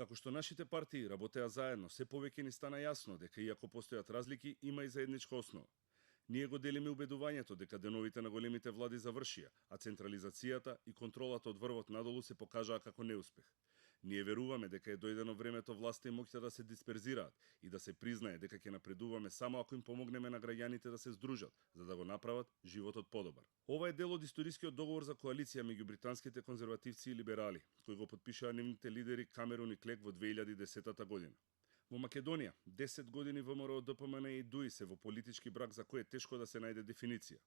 Како што нашите партии работеа заедно, се повеќе ни стана јасно дека иако постојат разлики, има и заедничка основа. Ние го делиме убедувањето дека деновите на големите влади завршија, а централизацијата и контролата од врвот надолу се покажаа како неуспех. Ние веруваме дека е дојдено времето власта и моќта да се дисперзираат и да се признае дека ќе напредуваме само ако им помогнеме на граѓаните да се здружат, за да го направат животот подобар. Ова е дел од историскиот договор за коалиција меѓу британските конзервативци и либерали, кој го потпишаа нивните лидери Камерун и Клек во 2010 година. Во Македонија, 10 години ВМРО ДПМН и ДУИ се во политички брак за кој е тешко да се најде дефиниција.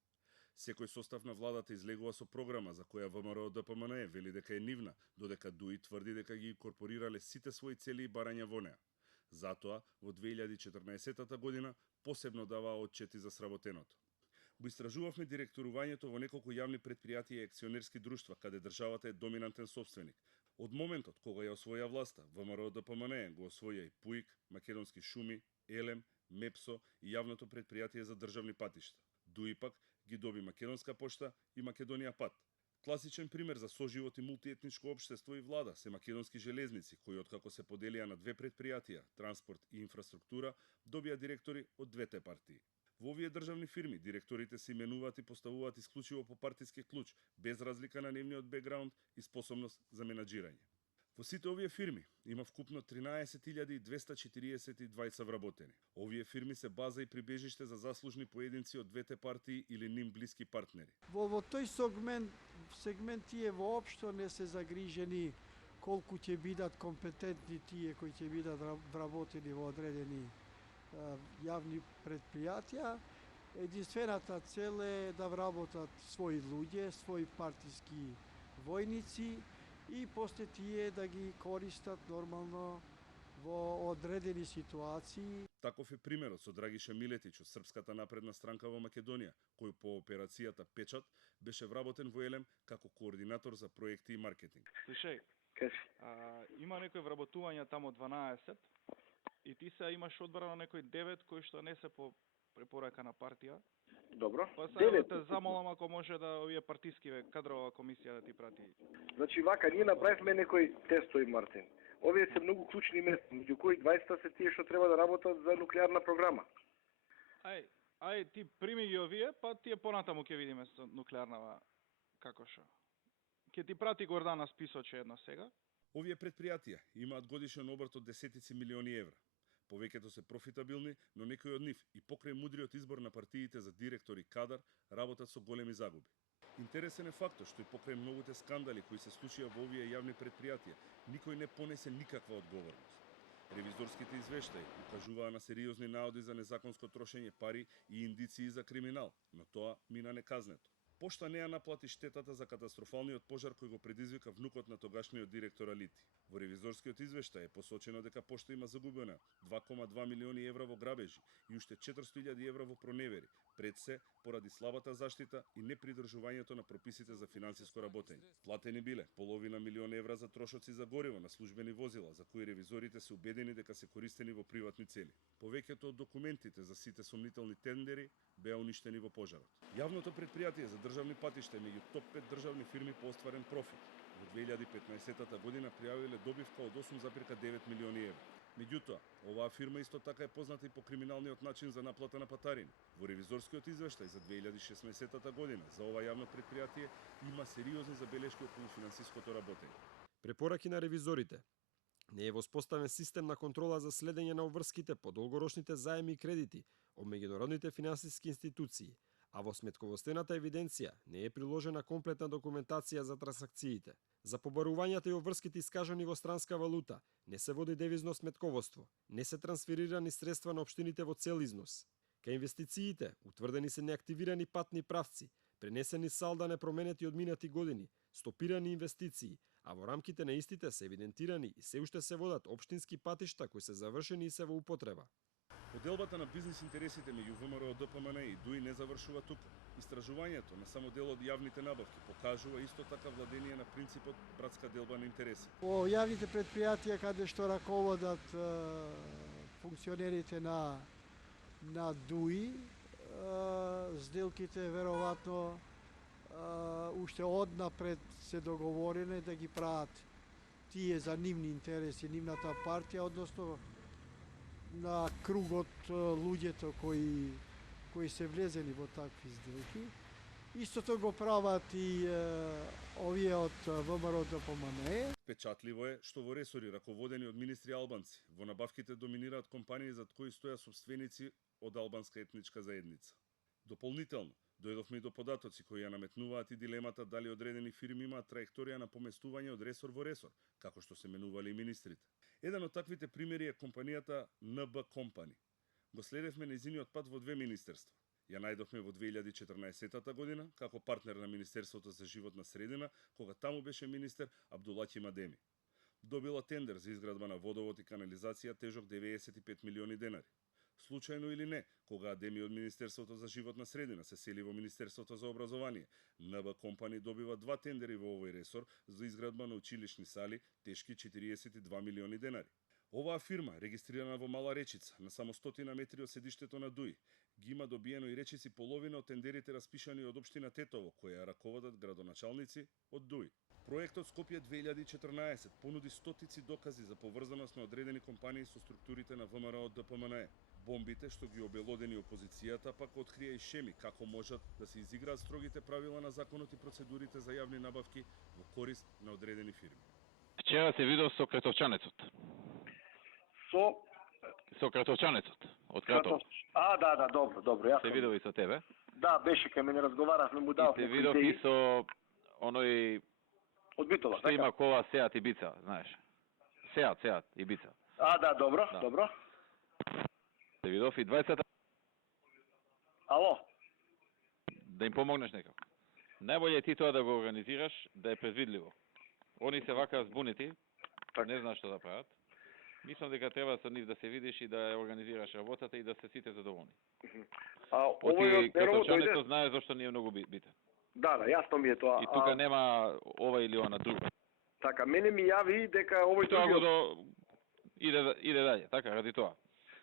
Секој состав на владата излегува со програма за која ВМРО ДПМН вели дека е нивна, додека ДУИ тврди дека ги инкорпорирале сите своји цели и барања во неа. Затоа, во 2014 година, посебно даваа отчети за сработеното. Го истражувавме директорувањето во неколку јавни предпријатија и акционерски друштва, каде државата е доминантен собственик. Од моментот кога ја освоја власта, ВМРО ДПМН го освоја и ПУИК, Македонски шуми, ЕЛЕМ, МЕПСО и јавното предпријатие за државни патишта. ДУИ пак ги доби Македонска пошта и Македонија пат. Класичен пример за соживот и мултиетничко општество и влада се Македонски железници, кои откако се поделија на две предпријатија, транспорт и инфраструктура, добија директори од двете партии. Во овие државни фирми директорите се именуваат и поставуваат исклучиво по партиски клуч, без разлика на нивниот бекграунд и способност за менаџирање. Во сите овие фирми има вкупно 13.242 вработени. Овие фирми се база и прибежиште за заслужни поединци од двете партии или ним блиски партнери. Во тој сегмент тие воопшто не се загрижени колку ќе бидат компетентни тие кои ќе бидат вработени во одредени јавни предпријатија. Единствената цел е да вработат своји луѓе, своји партиски војници и после тие да ги користат нормално во одредени ситуации. Таков е примерот со Драгиша Милетич од Српската напредна странка во Македонија, кој по операцијата Печат беше вработен во ЕЛЕМ како координатор за проекти и маркетинг. Слушај, има некои вработувања тамо 12 и ти се имаш одбрано некои 9 кои што не се по препорака на партија. Добро. Па сега те замолам ако може да овие партиски кадрова комисија да ти прати. Значи вака, ние направивме некои тестови, Мартин. Овие се многу клучни места, меѓу кои 20 се тие што треба да работат за нуклеарна програма. Ај ти прими ги овие, па тие понатаму ќе видиме со нуклеарнава како шо. Ќе ти прати Гордана списоче едно сега. Овие предпријатија имаат годишен обрт од десетици милиони евра. Повеќето се профитабилни, но некои од нив и покрај мудриот избор на партиите за директор и кадар работат со големи загуби. Интересен е фактот што и покрај многуте скандали кои се случија во овие јавни предпријатија, никој не понесе никаква одговорност. Ревизорските извештаи укажуваа на сериозни наоди за незаконско трошење пари и индиции за криминал, но тоа мина неказнето. Пошта не ја наплати штетата за катастрофалниот пожар кој го предизвика внукот на тогашниот директор Алити. Во ревизорскиот извештај е посочено дека Пошта има загубена 2,2 милиони евра во грабежи и уште 400.000 евра во проневери, пред се поради слабата заштита и непридржувањето на прописите за финансиско работење. Платени биле половина милион евра за трошоци за гориво на службени возила, за кои ревизорите се убедени дека се користени во приватни цели. Повеќето од документите за сите сомнителни тендери беа уништени во пожарот. Јавното предпријатие за државни патишта е меѓу топ 5 државни фирми по остварен профит. Во 2015 година пријавиле добивка од 8,9 милиони евра. Меѓутоа, оваа фирма исто така е позната и по криминалниот начин за наплата на патарини. Во ревизорскиот извештај за 2016 година за ова јавно предпријатие има сериозни забелешки околу финансиското работење. Препораки на ревизорите. Не е воспоставен систем на контрола за следење на обврските по долгорочните заеми и кредити од меѓународните финансиски институции, а во сметковостената евиденција не е приложена комплетна документација за трансакциите. За побарувањата и обврските искажани во странска валута не се води девизно сметковоство, не се трансферирани средства на општините во цел износ. Кај инвестициите утврдени се неактивирани патни правци, пренесени салда непроменети од минати години, стопирани инвестиции, а во рамките на истите се евидентирани и се уште се водат општински патишта кои се завршени и се во употреба. Поделбата на бизнис интересите меѓу ВМРО ДПМН и ДУИ не завршува тука. Истражувањето на само дел од јавните набавки покажува исто така владење на принципот братска делба на интереси. Во јавните предпријатија каде што раководат функционерите на ДУИ, сделките веројатно уште однапред се договорене да ги прават тие за нивни интереси, нивната партија, односно на кругот луѓето кои се влезени во такви сделки. Истото го прават и овие од ВМРО ДПМНЕ. Печатливо е што во ресори раководени од министри албанци, во набавките доминираат компании зад кои стоја собственици од албанска етничка заедница. Дополнително, дојдовме и до податоци кои ја наметнуваат и дилемата дали одредени фирми имаат траекторија на поместување од ресор во ресор, како што се менували и министрите. Еден од таквите примери е компанијата НБ Компани. Го следевме нејзиниот пат во две министерства. Ја најдовме во 2014 година како партнер на Министерството за животна средина, кога таму беше министер Абдулаќи Мадеми. Добила тендер за изградба на водовод и канализација тежок 95 милиони денари. Случајно или не, кога Адеми од Министерството за животна средина се сели во Министерството за образование, НБ Компани добива 2 тендери во овој ресор за изградба на училишни сали тешки 42 милиони денари. Оваа фирма, регистрирана во Мала Речица, на само 100 метри од седиштето на ДУИ, ги има добиено и речиси половина од тендерите распишани од општина Тетово, која ја раководат градоначалници од ДУИ. Проектот Скопје 2014 понуди стотици докази за поврзаност на одредени компании со структурите на ВМРО од ДПМНЕ. Бомбите што ги обелодени опозицијата пак открија и шеми како можат да се изиграат строгите правила на законот и процедурите за јавни набавки во корист на одредени фирми. Вчера се видов со Кретовчанецот. Со Кретовчанецот, од Кратов. Да, добро, јас се видов и со тебе. Да, беше кај мене разговаравме, му дав. И се видов и со оној од Битола, што има кола Сеат Ибица, знаеш. Сеат Ибица. Да, добро. Се видов и двајцата. Ало? Да им помогнеш некако. Најбоље е ти тоа да го организираш, да е предвидливо. Они се вака збунети, не знаат што да прават. Мислам дека треба со нив да се видиш и да ја организираш работата и да се сите задоволни. Овој Кретовчанецот знае зашто не е многу битен. Да, јасно ми е тоа. И тука нема ова или она друго. Така, мене ми јави дека овој тоа го иде даје, така, ради тоа.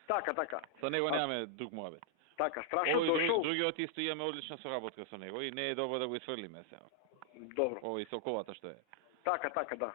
Така. Со него немаме друг муабет. Така, страшно дошол. Другиот исто имаме одлична соработка со него и не е добро да го исфрлиме сега. Добро. Овој со колата што е. Така, да.